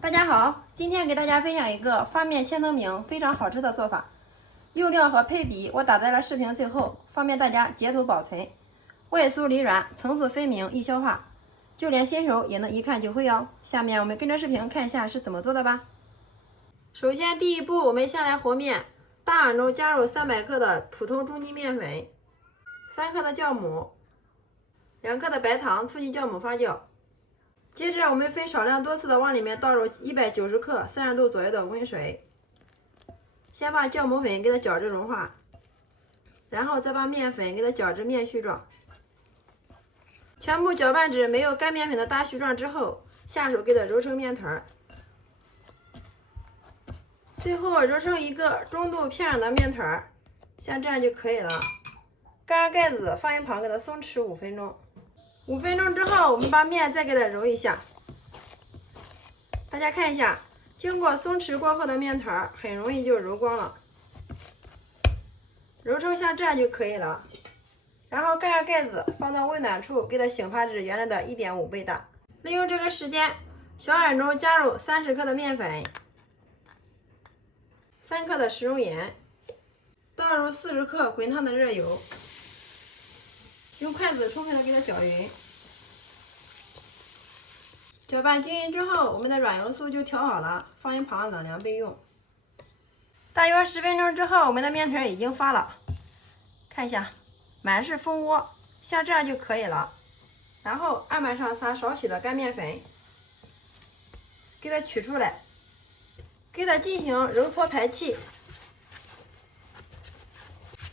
大家好，今天给大家分享一个发面千层饼非常好吃的做法。用料和配比我打在了视频最后，方便大家截图保存。外酥里软，层次分明，易消化，就连新手也能一看就会哦。下面我们跟着视频看一下是怎么做的吧。首先第一步，我们先来和面，大碗中加入300克的普通中筋面粉，3克的酵母，2克的白糖促进酵母发酵。接着我们分少量多次的往里面倒入190克30度左右的温水，先把酵母粉给它搅至融化，然后再把面粉给它搅至面絮状，全部搅拌至没有干面粉的大絮状之后，下手给它揉成面团，最后揉成一个中度偏软的面团，像这样就可以了。盖上盖子，放一旁给它松弛5分钟。5分钟之后，我们把面再给它揉一下。大家看一下，经过松弛过后的面团很容易就揉光了，揉成像这样就可以了。然后盖上盖子，放到温暖处，给它醒发至原来的1.5倍大。利用这个时间，小碗中加入30克的面粉，3克的食用盐，倒入40克滚烫的热油，用筷子充分的给它搅匀。搅拌均匀之后，我们的软油酥就调好了，放一旁冷凉备用。大约10分钟之后，我们的面团已经发了，看一下，满是蜂窝，像这样就可以了。然后案板上撒少许的干面粉，给它取出来，给它进行揉搓排气。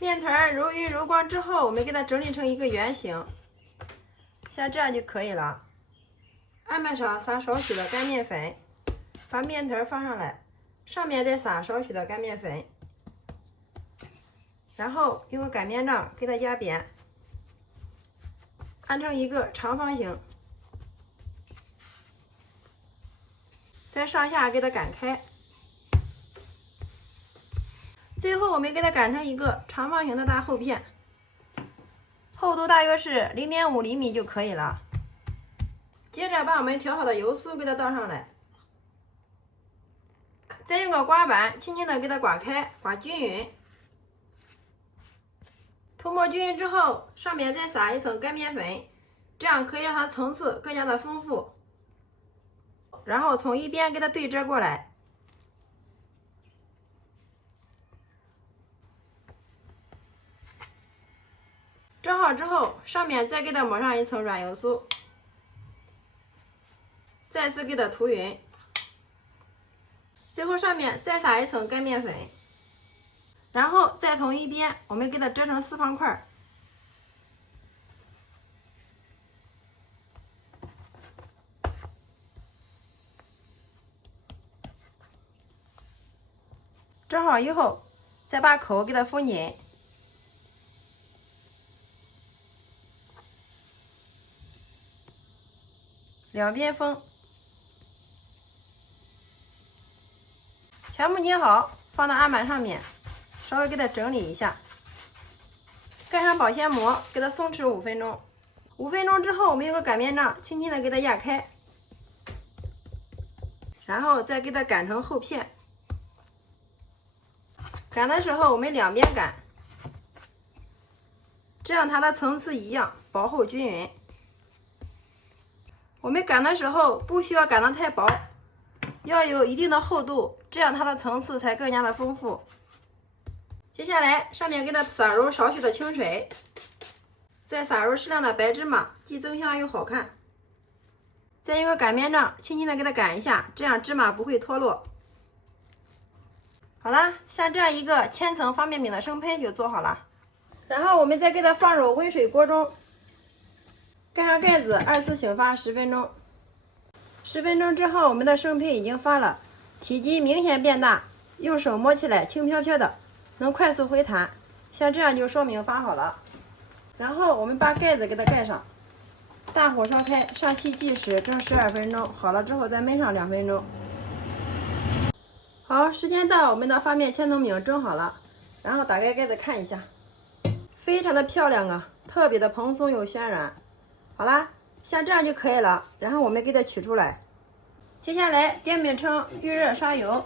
面团揉匀揉光之后，我们给它整理成一个圆形，像这样就可以了。案板上撒少许的干面粉，把面团放上来，上面再撒少许的干面粉，然后用个擀面杖给它压扁，按成一个长方形，再上下给它擀开。最后我们给它擀成一个长方形的大厚片，厚度大约是0.5厘米就可以了。接着把我们调好的油酥给它倒上来，再用个刮板轻轻的给它刮开，刮均匀。涂抹均匀之后，上面再撒一层干面粉，这样可以让它层次更加的丰富。然后从一边给它对折过来，折好之后，上面再给它抹上一层软油酥，再次给它涂匀，最后上面再撒一层干面粉，然后再从一边我们给它折成4方块，折好以后，再把口给它封紧，两边封，全部拧好，放到案板上面，稍微给它整理一下，盖上保鲜膜，给它松弛5分钟。5分钟之后，我们用个擀面杖轻轻的给它压开，然后再给它擀成厚片。擀的时候我们两边擀，这样它的层次一样，薄厚均匀。我们擀的时候不需要擀得太薄，要有一定的厚度，这样它的层次才更加的丰富。接下来上面给它撒入少许的清水，再撒入适量的白芝麻，既增香又好看。再用个擀面杖轻轻的给它擀一下，这样芝麻不会脱落。好了，像这样一个千层方便饼的生胚就做好了。然后我们再给它放入温水锅中，盖上盖子，2次醒发10分钟。10分钟之后，我们的生胚已经发了，体积明显变大，用手摸起来轻飘飘的，能快速回弹，像这样就说明发好了。然后我们把盖子给它盖上，大火烧开，上气计时蒸12分钟，好了之后再焖上2分钟。好，时间到，我们的发面千层饼蒸好了，然后打开盖子看一下，非常的漂亮啊，特别的蓬松又暄软。好啦，像这样就可以了，然后我们给它取出来。接下来电饼铛预热刷油，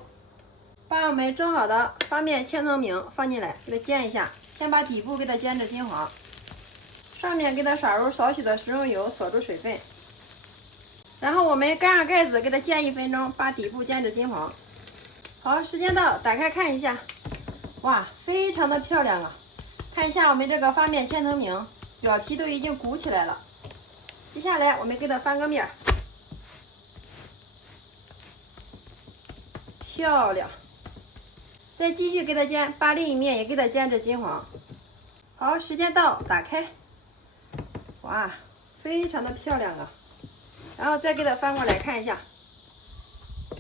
把我们蒸好的发面千层饼放进来，给它煎一下。先把底部给它煎至金黄，上面给它撒入少许的食用油锁住水分。然后我们盖上盖子，给它煎1分钟，把底部煎至金黄。好，时间到，打开看一下，哇，非常的漂亮啊！看一下我们这个发面千层饼，表皮都已经鼓起来了。接下来我们给它翻个面，漂亮。再继续给它煎，把另一面也给它煎至金黄。好，时间到，打开，哇，非常的漂亮啊！然后再给它翻过来看一下，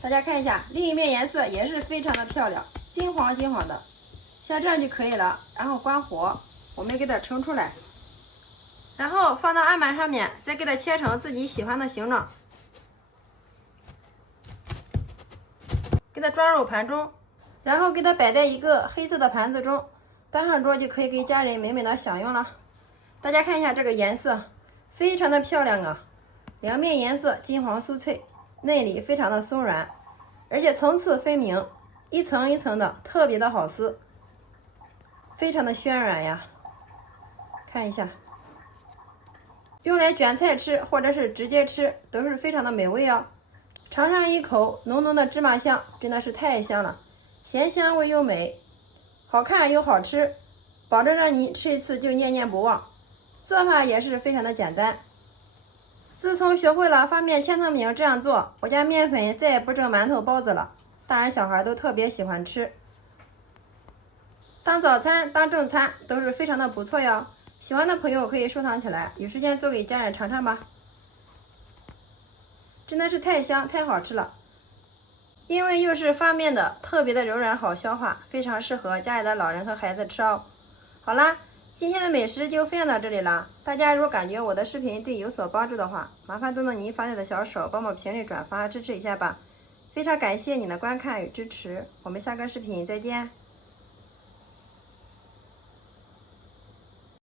大家看一下，另一面颜色也是非常的漂亮，金黄金黄的，像这样就可以了。然后关火，我们给它盛出来，然后放到案板上面，再给它切成自己喜欢的形状，给它装入盘中，然后给它摆在一个黑色的盘子中，端上桌就可以给家人美美的享用了。大家看一下这个颜色，非常的漂亮啊！两面颜色金黄酥脆，内里非常的松软，而且层次分明，一层一层的，特别的好撕，非常的暄软呀。看一下，用来卷菜吃或者是直接吃都是非常的美味哦。尝上一口，浓浓的芝麻香真的是太香了，咸香味又美，好看又好吃，保证让你吃一次就念念不忘。做法也是非常的简单。自从学会了发面千层饼这样做，我家面粉再也不蒸馒头包子了，大人小孩都特别喜欢吃，当早餐当正餐都是非常的不错哟。喜欢的朋友可以收藏起来，有时间做给家人尝尝吧。真的是太香太好吃了，因为又是发面的，特别的柔软好消化，非常适合家里的老人和孩子吃哦。好啦，今天的美食就分享到这里了。大家如果感觉我的视频对你有所帮助的话，麻烦动动您发财的小手，帮我评论转发支持一下吧。非常感谢你的观看与支持，我们下个视频再见。